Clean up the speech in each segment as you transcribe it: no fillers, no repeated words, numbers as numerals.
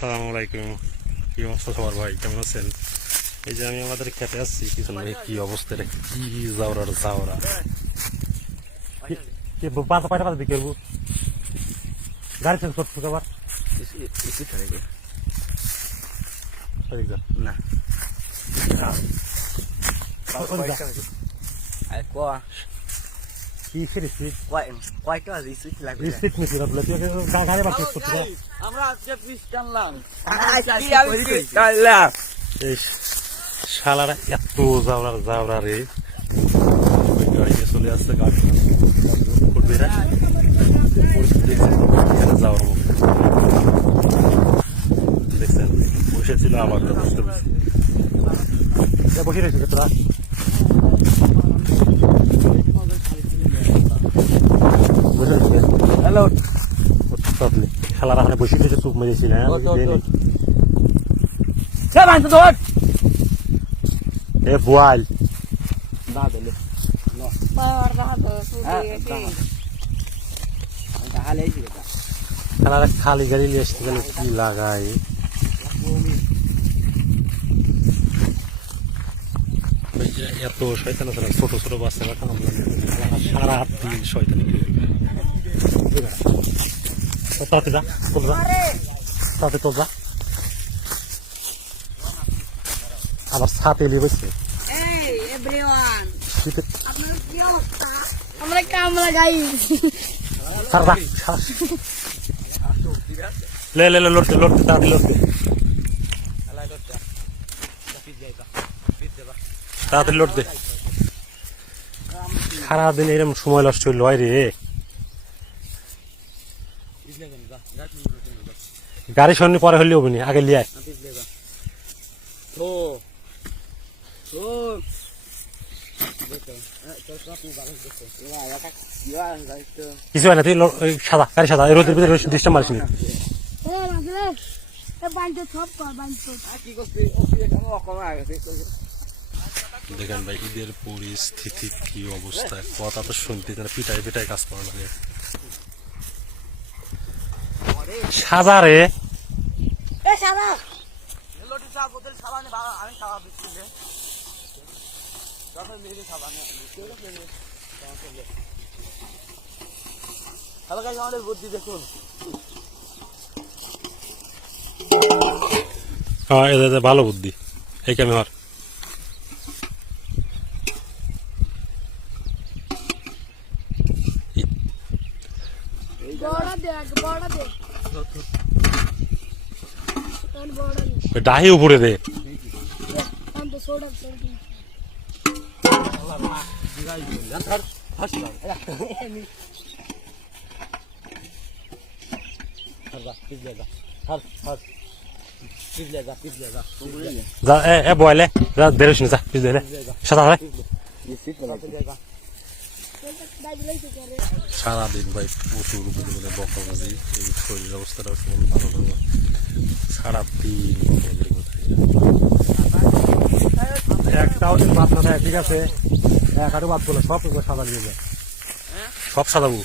আসসালামু আলাইকুম। কি অবস্থা সবার ভাই, কেমন আছেন? এই যে আমি আমাদের খেতে আসছি, কিছু নয় কি অবস্থা, এটা কি জাউরার জাউরা পাঁচা পাঁচা পাঁচা দিকে গাড়ি চেঞ্জ করছো আবার না কি খেয়েছি কয়টা রিসিট লাগবে রিসিট নিছি রাতলে তুই গাড়ি বার চেঞ্জ করছো। আমরা আজকে পিস টানলাম এই শালারা এত জাউরার জাউরা রে, গাড়ি নিয়ে চলে আসছে, গাড়ি করবে এরা পরিস্থিতি দেখছেন, এখানে যাওয়ার মুখ দেখছেন, বসেছিল আবার বুঝতে পারছি বসে রয়েছে তোরা হ্যালো খেলার ওখানে বসে রয়েছে, চুপ মেরেছি না এ বোয়াল খেলার খালি গাড়ি নিয়ে আসতে গেলে কি লাগাই এত শয়তান আছে না, ছোট ছোট বাচ্চারা সারা হাত দিয়ে শয়তান তাতে যা তোল যা তাতে তোল যা আবার ছাতে নিয়ে বসছে। আমরা কামলা গাই লে লে লে লড়তে লড়তে তাড়াতাড়ি লড়তে তাড়াতাড়ি লড়তে সারাদিন এরকম সময় নষ্ট হইল রে। গাড়ি সন্নি পরে হলে হবে না, আগে লিয়ায় কিছু হয় না, তুই সাদা গাড়ি সাদা রোদের ভিতরে ডিস্টার্ব মারিস নি। দেখেন ভাই ঈদের পরিস্থিতি কি অবস্থা, কথা তো শুনতে পিটাই পিটাই কাজ করা লাগে। সাজা রে আমাদের বুদ্ধি দেখুন, হ্যাঁ এদের ভালো বুদ্ধি, এই কামে হর ডাহি উপরে দে যা এ বয়লে যা বেরোস না, যা পিছলে সাদা হয় সারাদিন ভাই প্রচুর পরিমাণে বকাবাজি, এই শরীরের অবস্থাটাও কেমন ভালো লাগলো, সারাদিন একটাও দিন বাদ না থাকে, ঠিক আছে এক আরো বাদ করলে সব সাদা নিয়ে যায়, সব সাদাবু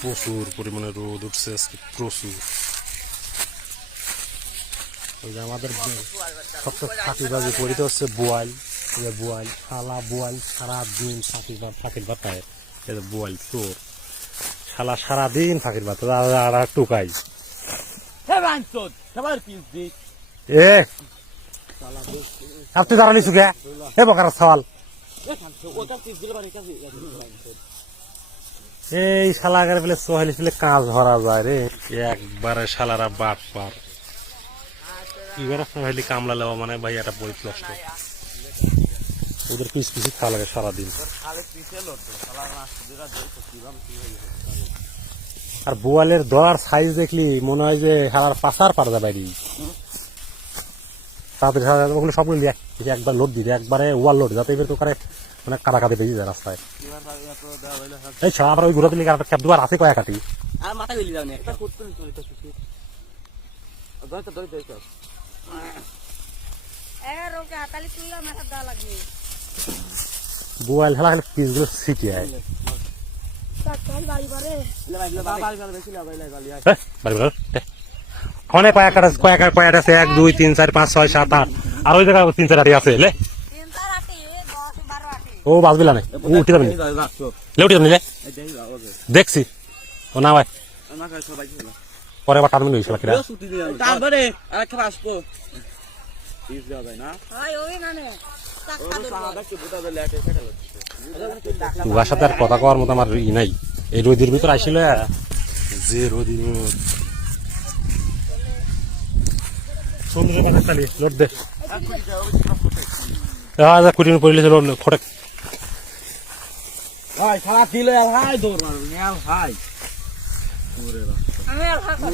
প্রচুর পরিমাণে রোদ উঠছে আজকে প্রচুর। ওই যে আমাদের সবচেয়ে ফাঁকিবাজি পরিতে হচ্ছে বোয়াল, বোয়াল শালা বোয়াল সারাদিন ফাঁকির ভাত খায়, বোয়াল চোর শালা সারাদিন ফাঁকির ভাত আর টুকাই এ আর তুই দাঁড়ানি চুকে এ বকার সওয়াল এই শালা আগে ফেলে সোহালি ফেলে কাজ ধরা যায় রে, একবারে শালারা বাট পার এবার সোহালি কামলা লেওয়া মানে ভাই একটা পরিপ্লষ্ট, ওদের পিস পিসি খাওয়া লাগে সারাদিন। আর বোয়ালের দর সাইজ দেখলি মনে হয় যে শালার পাশার পারদা বাইরে তাড়াতাড়ি ওগুলো সবগুলো একবার লোড দিতে একবারে ওয়াল লোড যাতে এবার তো করে মানে কাটাকাটি বেরিয়ে যায় রাস্তায়। এই ছাড়া আবার ওই ঘুরাতে লিখে একটা ক্যাব দুবার আছে কয়া কাটি বোয়াল খেলা খালি পিসগুলো ছিটিয়ে বাড়ি বলো অনেক কয়েকটা আছে 1 2 3 4 5 6 7 8 আর ওই জায়গা 3 4 আটি আছে লে ও বাজবিলা নাই উঠে যাবেন লে উঠে যাবেন লে দেখছি ও না ভাই পরে আবার টার্মিন হয়েছিল কিরা তারপরে আরেকটা আসবো তোমার সাথে আর কথা কওয়ার মতো আমার ই নাই এই রোদের ভিতর আসছিল যে রোদির লোড দে কুটিন পড়লে খোটে ভাই সারা দিলে ভাই দৌড় মারবি না ভাই আমি আর খাবো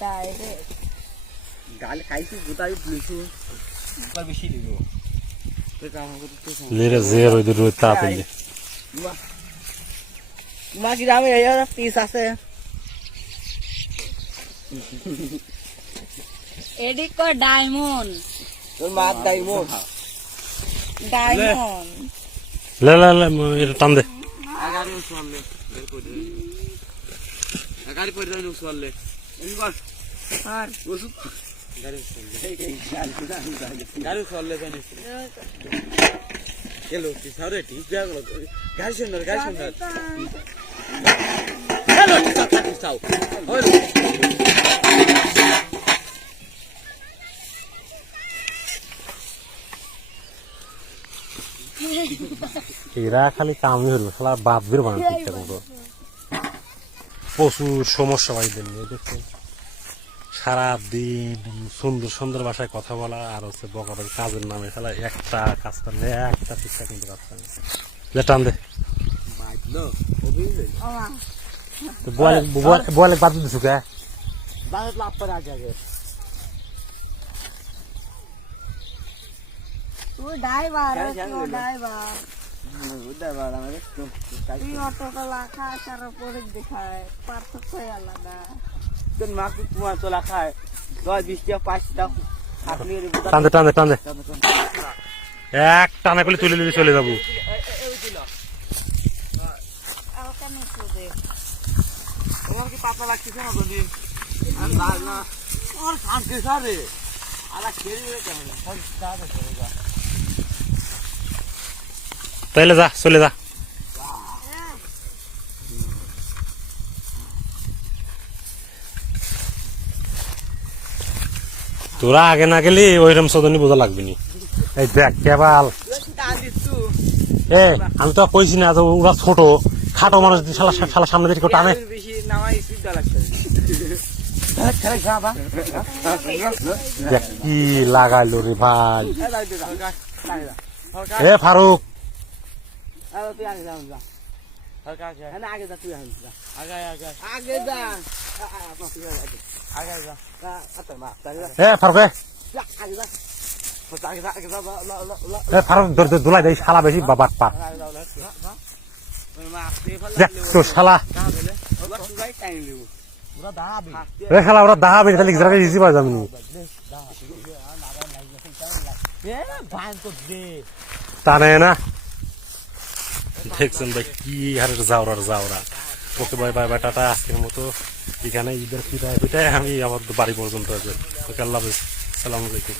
ডাইরেক্ট গালে খাইছি গোটাই বুঝছো আর বেশি দিব তো কাম করতে লেরে যে রোদের রোদ তাপ হইলে মা কি জামে এই পিস আছে এডি কো ডায়মন্ড তোর মা ডাইমন্ড ডায়মন্ড লে লে লে এটা টান দে আগারে উছলে বের করে দে আগারে পড়ে যাই উছলে এনি কর আর ওষুধ গাড়ি উছলে জানি এলো কি সারে ঠিক দেয়া গেল গাড়ি সুন্দর হ্যালো ঠিক চাও হইলো এরা খালি কামই হলো শালা বাদ বের বানানো ঠিকঠাক মতো প্রচুর সমস্যা ভাই দেন দেখছেন সারাদিন সুন্দর সুন্দর ভাষায় কথা বলা আর হচ্ছে বকাবাজি কাজের নামে শালা একটা কাজ করলে একটা ঠিকঠাক মতো কাজ করে লে টান দে বাজলো ওবিলে ওমা তো বলে বাদ দিছো কে বাজত লাভ করে আগে তুই ড্রাইভার ড্রাইভার উদাবার আমারে তো তুই অটোটা লাখা আসার পরে দেখায় পার্থক্য আলাদা তোর মা কি তোমার তোলা খায় 10 20 টাকা 5 টাকা আপনি টান দে এক টানা করলে তুলে নিলে চলে যাবো আমাকে নিচে দে তোমার কি পাতা লাগতেছে না বলি আর না আর শান্তি সারে আলা খেলি রে কেন সব দাদা চলে যা তাইলে যা চলে যা তোরা আগে না গেলি ওইরকম সদনি বোঝা লাগবে নি এই দেখ কেবল এ আমি তো কইছি না যে ওরা ছোট খাটো মানুষ শালা সামনে দিকে টানে বেশি নামাই সিদ্ধা লাগছে দেখ কি লাগাইলো রে ভাই এ ফারুক আগে যা তুই আগে যা এ ফারুক এ ফারুক দুলাই দেয় শালা বেশি বাবার পা দেখ তো শালা এ শালা ওরা দাহা বেশি তাহলে জায়গায় ইজি পাওয়া যাবে নি টানে না দেখছেন ভাই কি হারে যাওরা okay bye bye bye tata আজকের মতো এখানে ঈদের পিঠায় আমি আবার বাড়ি পর্যন্ত আছে ওকে আল্লাহ হাফেজ সালাম আলাইকুম